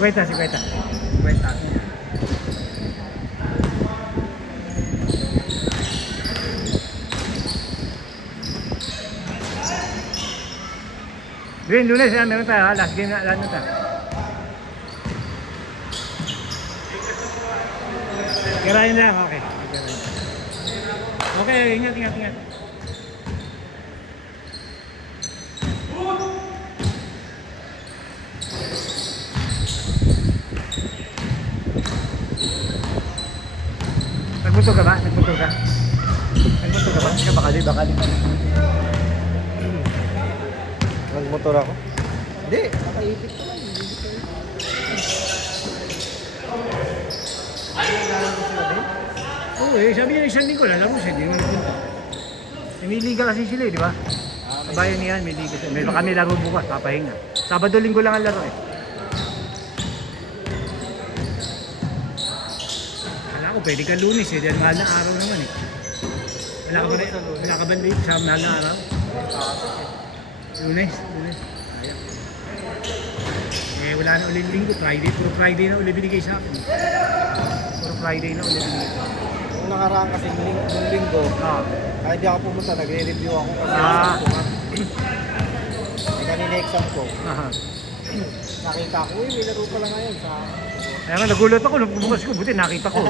50, 50. 50. Green, Lunes, meron tayo ha. Last game na, last na tayo. Kirain na lang, okay. Okay, ingat, ingat, ingat. Nagbuto ka ba? Nagbuto ka? Nagbuto ka ba? Bakali. Nagmotor ako? Hindi, nakaipit ko lang. Oo sabi niya isang linggo, alam mo siya, hindi mo napunta. May liga kasi sila di ba? Kabayan niyan, may liga sila. Baka may laro bukas, papahinga. Sabado, linggo lang ang laro Wala ko, pwede ka Lunes dahil mahal na araw naman Wala ka ba dito sa mahal na araw? Lunes. Wala na ulit linggo, Friday. Puro Friday na ulit binigay sa akin. Nung nakaraan kasi nung linggo, kahit di ako pumunta, nagre-review ako kasi kanina exam ko. Nakita ko, may laro pala ngayon sa... Kaya nga nagulat ako nung bumukas ko, buti nakita ko.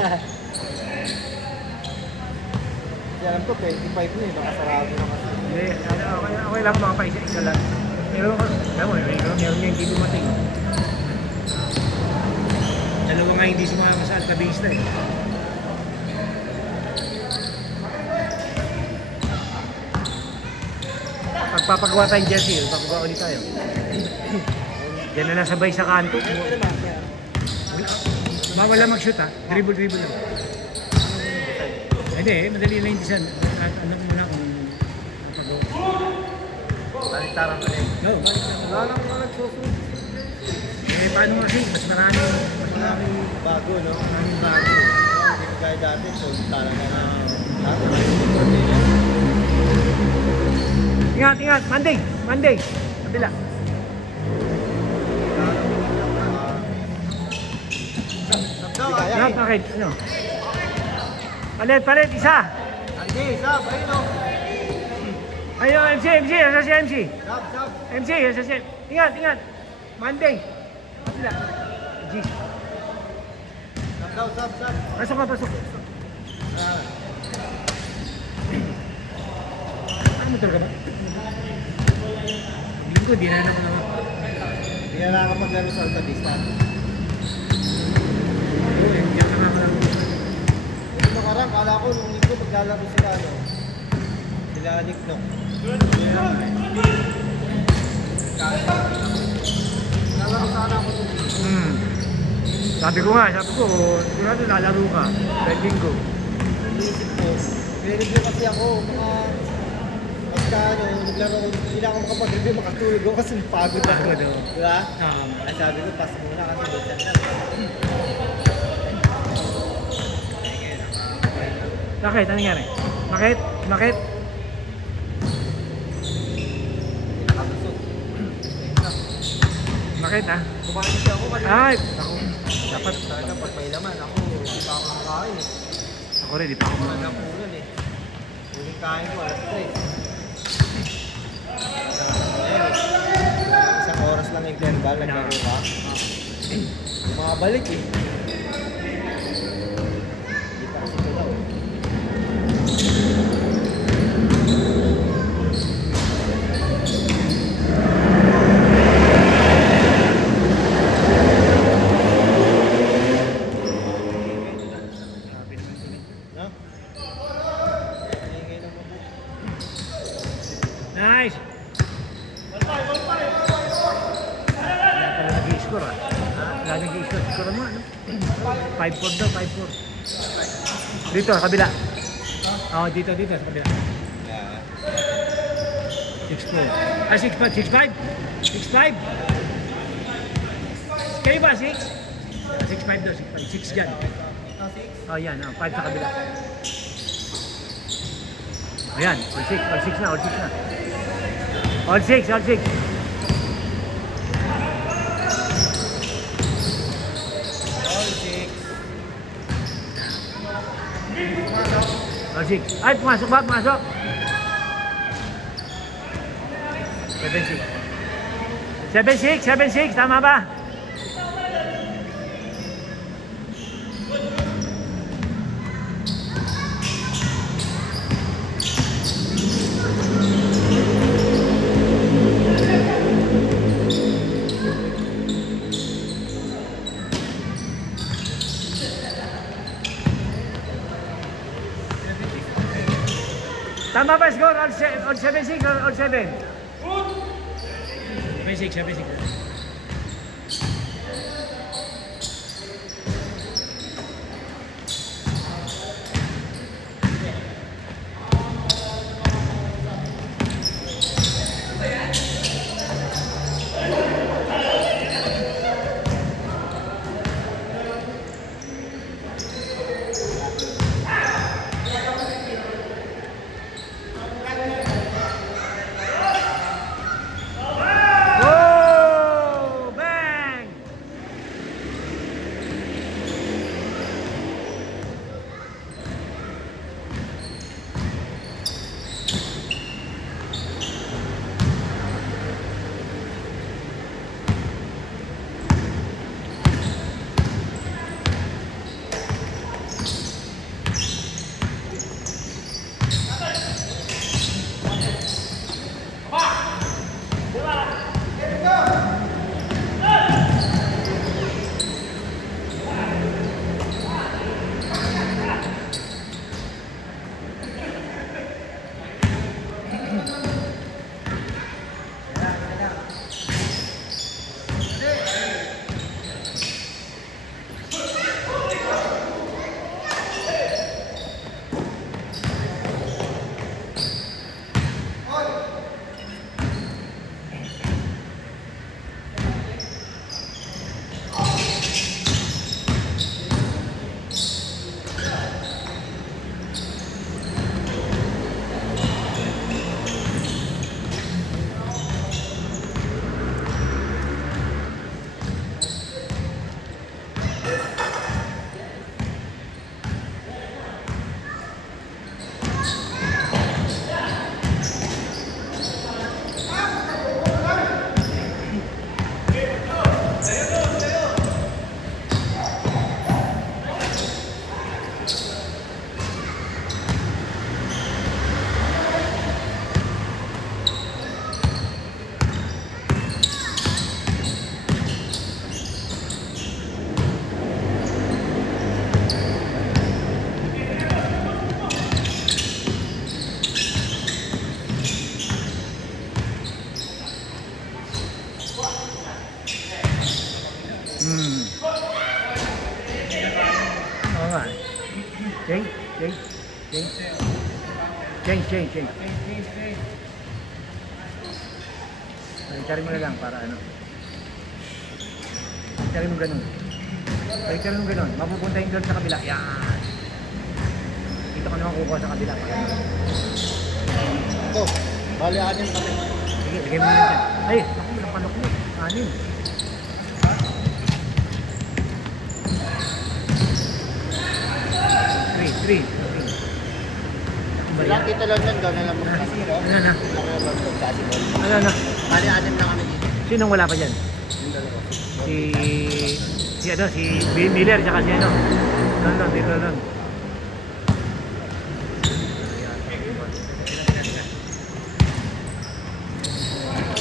Kasi alam ko, 25 na baka sarado na kasi. Hindi, okay lang mga paisa-isa lang. Meron niya hindi dumating. Dalawa nga hindi sumama sa Altabista Pagpapagawa tayong jersey, papagawa ulit tayo. Diyan na lang sabay sa kanto. Bawala mag-shoot dribble lang. Hindi madali lang yung design. Ano muna kung napagawa. Baliktaran ko rin. No, baliktaran. Wala lang mga nagsusunod. Paano mo kasi, mas marami bago, no? Maraming bago. Hindi kaya dati, so talaga na dati. Ingat, Monday. Kabila. Ingat, bakit? Ano? Palit, isa. Hindi, sab, ayun o. Ayun, MC, asa si MC? Sab. MC, asa si... Ingat. Monday. Kabila. Jeez. Sab. Pasok. Ano motor ka ba? Linggo, di na naman. Hindi na nakapaglaro sa Altabista. Oo, diyan ka nakakalaro. Yung nakarang, kala ko nung linggo maglalaro sila, no? Sila Niknok. Lalaro sana ako nung linggo. Sabi ko, sigurado lalaro ka. Dahil linggo. Inisip ko, may-review kasi ako, mga pagka naglaro ko, hindi na ako makapag-review, makatulog ako kasi napagod ako. Diba? Ay sabi ko, pass muna kasi doon siya. Bakit? Ano nangyari? Bakit? Nakabusog. Bakit Kumain siya ako kanina. Ay! Ako, dapat. Talaga pag may laman, ako hindi pa ako nakakain Ako rin, di pa ako Mga napunan Huling kain ko, alas 3. Isang oras lang yung clearball, naglaro ka. Mga balik Hindi pa kasi ito daw Nice! Nag-i-score Nag-i-score. Score mo, 5-4 daw, 5-4. Dito, sa kabila. Dito, sa kabila. 6-4. 6-5? 6-5? Kayo ba, 6? 6-5 daw, 6 dyan. Yan, 5 sa kabila. Ayan, all 6 na. All 6. All 6. Ay, pumasok ba? Pumasok. 7-6. 7-6, 7-6. Tama ba? Tama ba score? All 7-6 or all 7? 7-6, 7-6. Oh! Bang! Oo nga. Change, change, change. Change, change, change. Balik-tarin mo na lang para ano. Balik-tarin mo ganun. Balik-tarin mo ganun. Mapupunta yung doon sa kabila. Yan. Dito ka naman kukuha sa kabila. Ito, bali anin kami. Sige, lagay mo yan dyan. Ay, ako, napanok mo. Anin. Three. Wala kita lang yan, gano'n lang mga kasiro. Ano na? Ano na? Bali anin na kami dito. Sinong wala pa dyan? Yung dalawa. Si Miller tsaka si ano. London, dito London.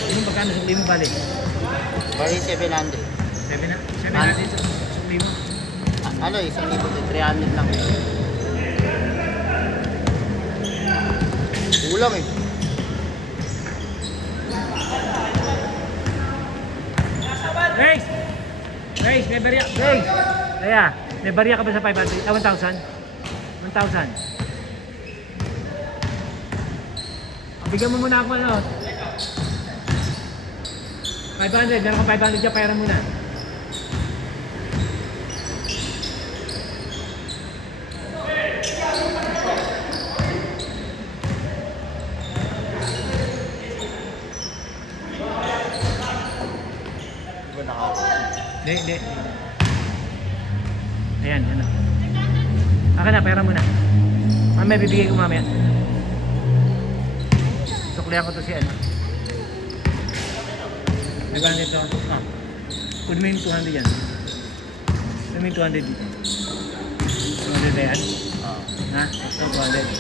Anong pagkano sukli mo balik? Bali 700. 700 sukli mo? Ano, 1,000 300 lang. Kulang eh. Grace! Grace, may barya. Grace! Kaya, may barya ka ba sa 500? 1,000? 1,000. Bigyan mo muna ako ano. 500, meron kang 500 dyan, pera muna. Hindi. Ayan, ano. Akin na, pera muna. Mamaya bibigay ko mamaya. Suklihan ko to si ano. Diba nito? Ah. Kunin mo yung 200 yan. Kunin mo yung 200 dito. 200 na yan? Oo. Ha? Ito 200.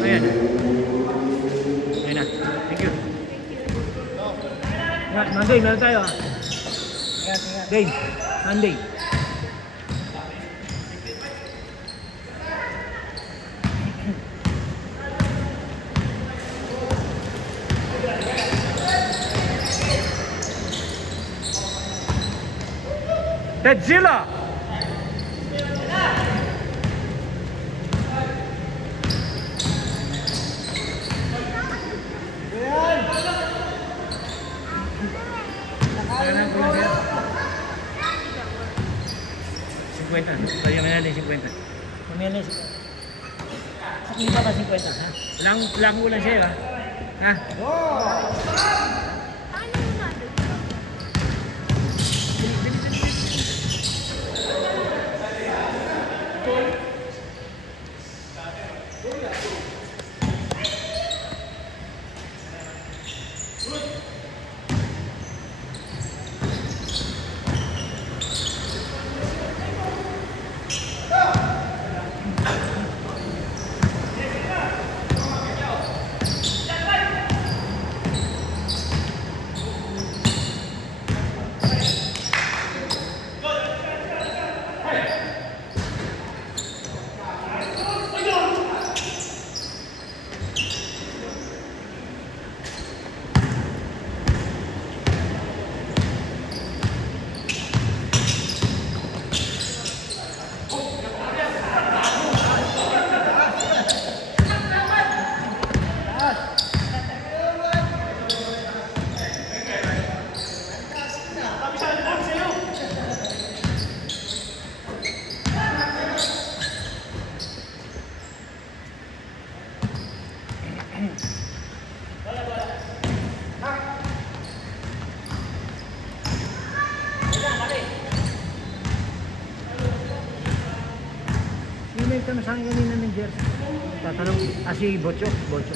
Ayan. Ayan na. Thank you. Monday, meron tayo ah. Day, Monday. Godzilla! Kailangan ko lang yan. 50. Kaya mo natin 50. Mamaya na sa kita ba 50 ha? Lang ulan siya ha? Ha? May tanong sa akin kanina ng jersey. Tatanong, si Bocho. Bocho.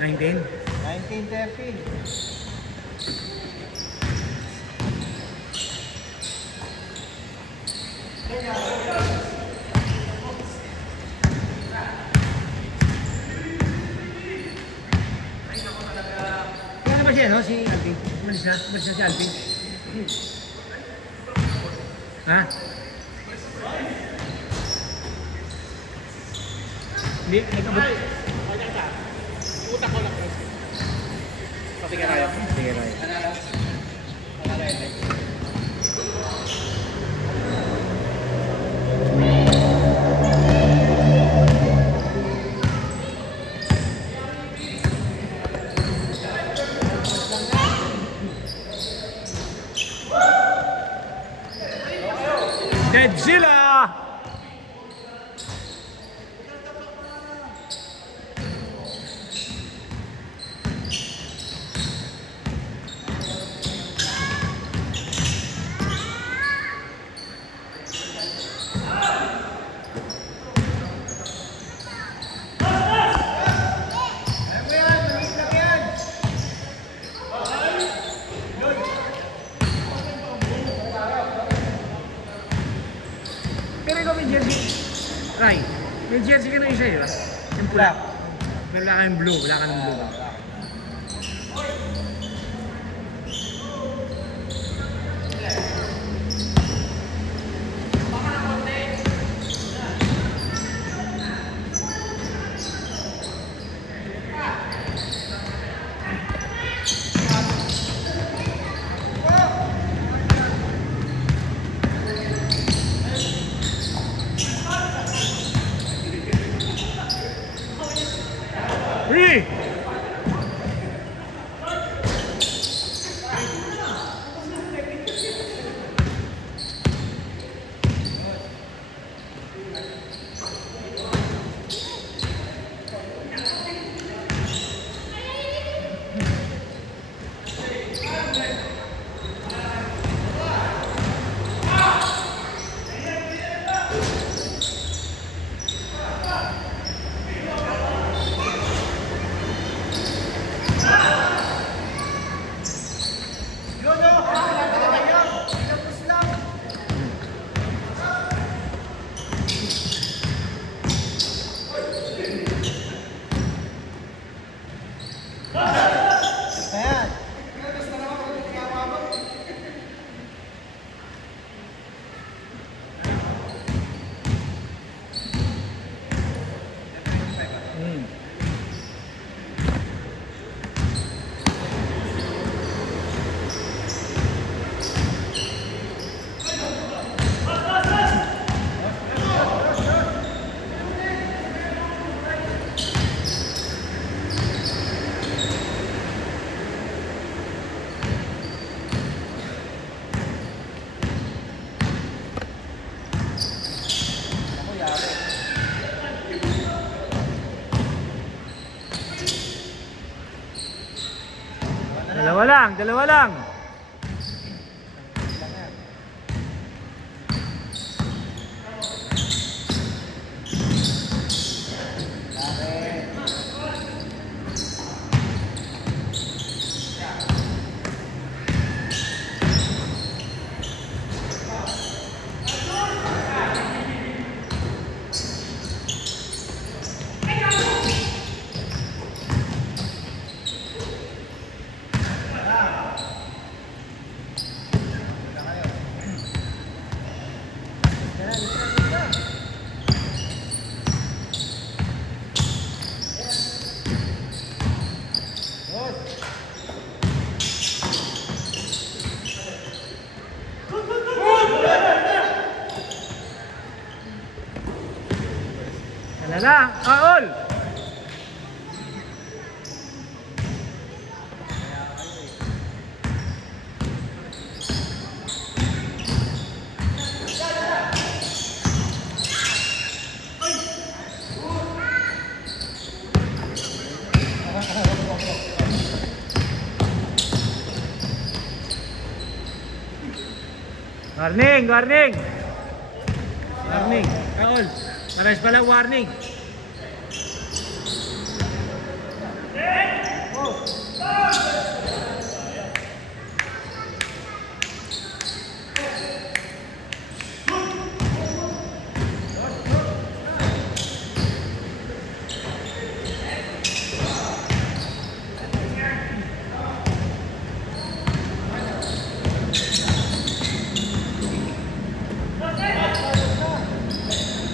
Nineteen? 19:30. Kaya ba siya, no? Si Alvin? Umalis na si Alvin. Ha? Hindi, nagkabot. Utak ko lang. Sige tayo. Sige tayo. Godzilla! Pero ikaw may jersey. Ray, may jersey ka na isa yun. Yung pula. Wala ka yung blue. Wala ka ng blue. lang, dalawa lang. Wala na, all! Warning, warning! Warning, all! Marais pala warning!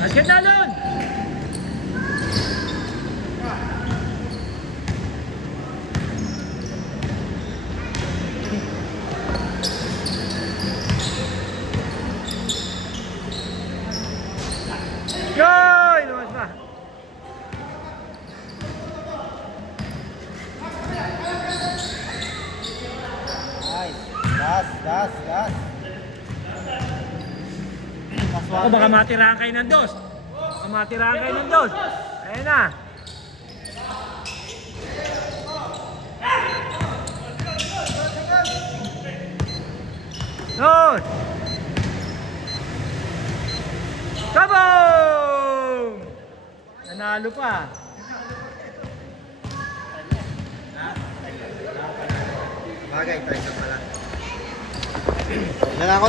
Basket na doon! Yoy! Lumas pa! Nice. Last. Ako baka matirahan kayo ng dos. Baka matirahan kayo ng dos. Ayan na. Dos. Kaboom! Nanalo pa. Bagay, tayo pala. Yan ako.